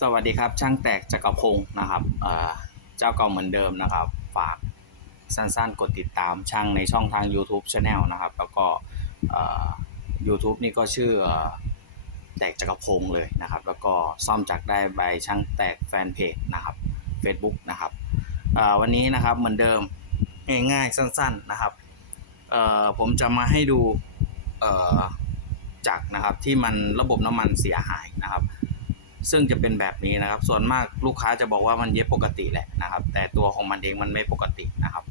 สวัสดีครับ ช่างแตกจักรพงศ์นะครับเจ้าเก่าเหมือนเดิมนะครับ ฝากสั้นๆ กดติดตามช่างในช่องทาง YouTube Channel นะครับ แล้วก็ YouTube นี่ก็ชื่ออแตกจักรพงศ์เลยนะครับ แล้วก็ซ่อมจักรได้ใบช่างแตกแฟนเพจนะครับ Facebook นะครับวันนี้นะครับเหมือนเดิมง่ายๆสั้น ๆนะครับผมจะมาให้ดูจักรนะครับที่มันระบบน้ำมันเสียหายนะครับ ซึ่งจะเป็นแบบนี้นะครับ ส่วนมากลูกค้าจะบอกว่ามันเย็บปกติแหละนะครับ แต่ตัวของมันเองมันไม่ปกตินะครับ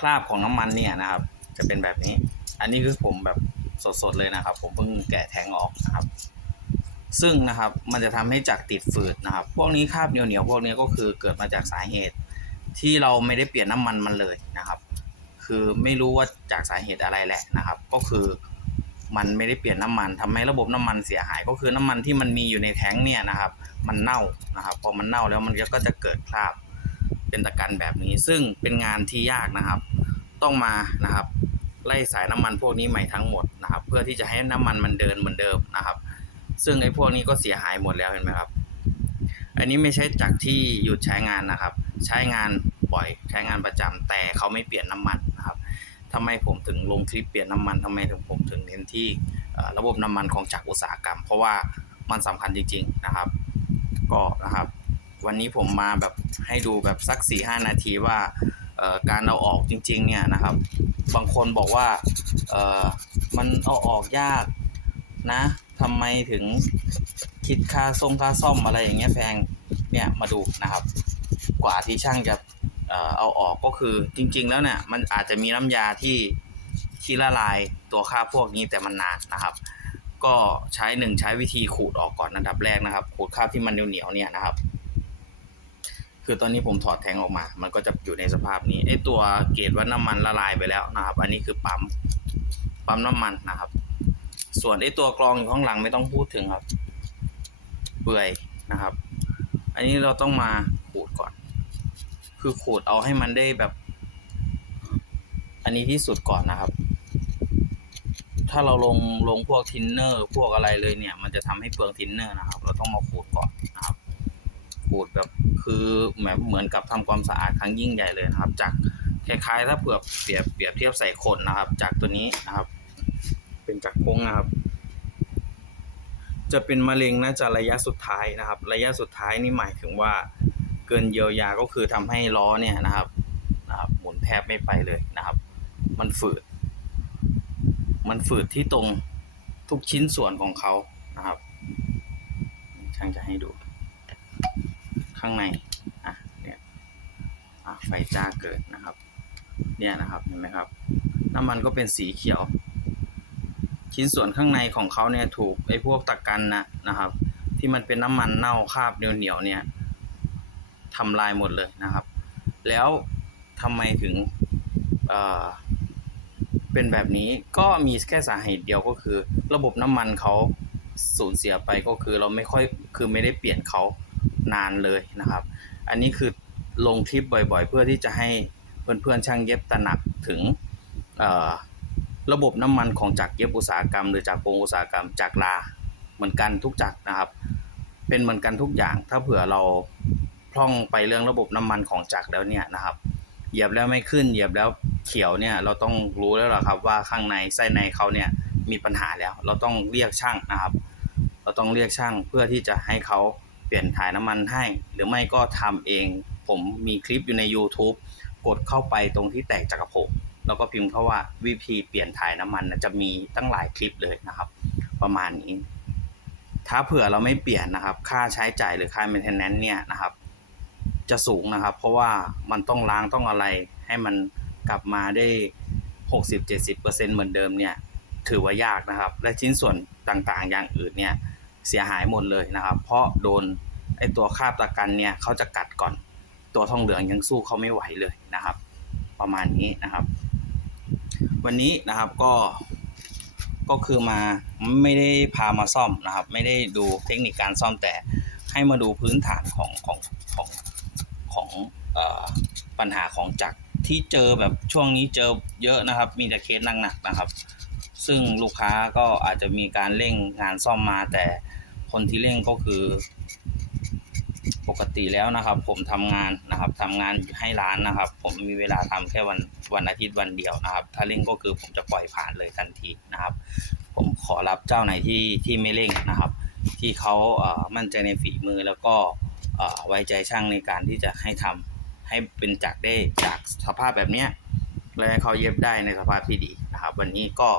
คราบของน้ำมันเนี่ยนะครับ จะเป็นแบบนี้ อันนี้คือผมแบบสดๆเลยนะครับ ผมเพิ่งแกะแทงออกนะครับ ซึ่งนะครับมันจะทำให้จักรติดฝืดนะครับ พวกนี้คราบเหนียวๆพวกนี้ก็คือเกิดมาจากสาเหตุ ที่เราไม่ได้เปลี่ยนน้ำมันมันเลยนะครับ คือไม่รู้ว่าจากสาเหตุอะไรแหละนะครับ ก็คือ มันไม่ได้เปลี่ยนน้ำมันทำให้ระบบน้ำมันเสียหาย ก็คือน้ำมันที่มันมีอยู่ในแท้งเนี่ยนะครับ มันเน่านะครับ พอมันเน่าแล้วมันก็จะเกิดคราบเป็นตะกันแบบนี้ ซึ่งเป็นงานที่ยากนะครับ ต้องมานะครับ ไล่สายน้ำมันพวกนี้ใหม่ทั้งหมดนะครับ เพื่อที่จะให้น้ำมันมันเดินเหมือนเดิมนะครับ ซึ่งไอ้พวกนี้ก็เสียหายหมดแล้วเห็นไหมครับ อันนี้ไม่ใช่จากที่หยุดใช้งานนะครับ ใช้งานบ่อย ใช้งานประจำแต่เขาไม่เปลี่ยนน้ำมัน ทำไมผมถึงลงคลิปเปลี่ยนน้ำมันทำไมถึงผมถึงเน้นที่ระบบน้ำมันของจากอุตสาหกรรม เพราะว่ามันสำคัญจริง ๆนะครับ ก็นะครับ วันนี้ผมมาแบบให้ดูแบบสัก4ีหนาทีว่าการเอาออกจริง ๆ เนี่ยนะครับ บางคนบอกว่ามันเอาออกยากนะทำไมถึงคิดค่าส่งค่าซ่อมอะไรอย่างเงี้ยแพงเนี่ยมาดูนะครับ กว่าที่ช่างจะ เอ่อเอาออกก็คือจริง ๆ แล้วเนี่ยมันอาจจะมีน้ำยาที่ที่ละลายตัวคราพวกนี้แต่มันนานนะครับ ก็ใช้หนึ่งใช้วิธีขูดออกก่อนอันดับแรกนะครับ ขูดคราบที่มันเหนียวๆเนี่ยนะครับ คือตอนนี้ผมถอดแทงออกมา มันก็จะอยู่ในสภาพนี้ไอตัวเกรดว่าน้ำมันละลายไปแล้วนะครับ อันนี้คือปั๊มปั๊มน้ำมันนะครับ ส่วนไอตัวกรองอยู่ข้างหลังไม่ต้องพูดถึงครับ เปื่อยนะครับ อันนี้เราต้องมาขูดก่อน คือขูดเอาให้มันได้แบบ อันนี้ที่สุดก่อนนะครับ ถ้าเราลงลงพวกทินเนอร์ พวกอะไรเลยเนี่ย มันจะทำให้เปลืองทินเนอร์นะครับ เราต้องมาขูดก่อนนะครับ ขูดแบบคือแบบเหมือนกับทำความสะอาดครั้งยิ่งใหญ่เลยนะครับ จากคล้ายๆ ถ้าเปรียบเปรียบเปรียบเทียบใส่คนนะครับ จากตัวนี้นะครับ เป็นจากโค้งนะครับ จะเป็นมะเร็งน่าจะระยะสุดท้ายนะครับ ระยะสุดท้ายนี่หมายถึงว่า กินเยียวยาก็คือทำให้ล้อเนี่ยนะครับนะครับ หมุนแทบไม่ไปเลยนะครับ มันฝืด มันฝืดที่ตรงทุกชิ้นส่วนของเขานะครับ ช่างจะให้ดู ข้างในอะเนี่ยอะไฟจ้าเกิดนะครับ เนี่ยนะครับเห็นไหมครับ น้ำมันก็เป็นสีเขียว ชิ้นส่วนข้างในของเขาเนี่ยถูกไอ้พวกตะกันนะนะครับ ที่มันเป็นน้ำมันเน่าคาบเหนียวๆเนี่ย ทำลายหมดเลยนะครับ แล้วทำไมถึงเเป็นแบบนี้ก็มีแค่สาเหตุเดียวก็คือ ระบบน้ำมันเขาสูญเสียไปก็คือเราไม่ค่อยคือไม่ได้เปลี่ยนเขานานเลยนะครับ อันนี้คือลงคลิปบ่อยๆ เพื่อที่จะให้เพื่อนๆช่างเย็บตระหนักถึงระบบน้ำมันของจักรเย็บอุตสาหกรรม หรือจากกรงอุตสาหกรรมจากรลาเหมือนกันทุกจักรนะครับ เป็นเหมือนกันทุกอย่างถ้าเผื่อเรา พร่องไปเรื่องระบบน้ำมันของจักรแล้วเนี่ยนะครับ เหยียบแล้วไม่ขึ้น เหยียบแล้วเขียวเนี่ยเราต้องรู้แล้วล่ะครับว่าข้างในไส้ในเขาเนี่ยมีปัญหาแล้ว เราต้องเรียกช่างนะครับ เราต้องเรียกช่างเพื่อที่จะให้เขาเปลี่ยนถ่ายน้ำมันให้ หรือไม่ก็ทำเอง ผมมีคลิปอยู่ใน YouTube กดเข้าไปตรงที่แตกจักรพแล้วก็พิมพ์เข้าว่าวิธีเปลี่ยนถ่ายน้ำมันจะมีตั้งหลายคลิปเลยนะครับ ประมาณนี้ ถ้าเผื่อเราไม่เปลี่ยนนะครับ ค่าใช้จ่ายหรือค่า maintenance เนี่ยนะครับ จะสูงนะครับ เพราะว่ามันต้องล้างต้องอะไรให้มันกลับมาได้ 60-70%เหมือนเดิมเนี่ยถือว่ายากนะครับ และชิ้นส่วนต่างๆ อย่างอื่นเนี่ยเสียหายหมดเลยนะครับ เพราะโดนไอตัวคาบตะกันเนี่ยเขาจะกัดก่อน ตัวทองเหลืองยังสู้เขาไม่ไหวเลยนะครับ ประมาณนี้นะครับ วันนี้นะครับก็ก็คือมาไม่ได้พามาซ่อมนะครับ ไม่ได้ดูเทคนิคการซ่อมแต่ให้มาดูพื้นฐานของของของ ของอปัญหาของจักรที่เจอแบบช่วงนี้เจอเยอะนะครับ มีแต่เคสหนักๆนะครับ ซึ่งลูกค้าก็อาจจะมีการเร่งงานซ่อมมา แต่คนที่เร่งก็คือ ปกติแล้วนะครับ ผมทำงานนะครับทำงานให้ร้านนะครับ ผมมีเวลาทำแค่วันวันอาทิตย์วันเดียวนะครับ ถ้าเร่งก็คือผมจะปล่อยผ่านเลยทันทีนะครับ ผมขอรับเจ้าไหนที่ที่ไม่เร่งนะครับ ที่เขามั่นใจในฝีมือแล้วก็ ไว้ใจช่างในการที่จะให้ทำให้เป็นจากได้จากสภาพแบบเนี้ยเลยให้เขาเย็บได้ในสภาพที่ดีนะครับ วันนี้ก็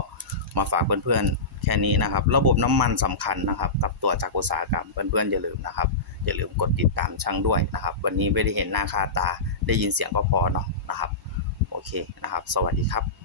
มาฝากเพื่อนๆแค่นี้นะครับ ระบบน้ำมันสำคัญนะครับ กับตัวจากรอุตสาหกรรมเพื่อนๆอย่าลืมนะครับอย่าลืมกดติดตามช่างด้วยนะครับ วันนี้ไม่ได้เห็นหน้าค่าตาได้ยินเสียงก็พอเนาะนะครับ โอเคนะครับ สวัสดีครับ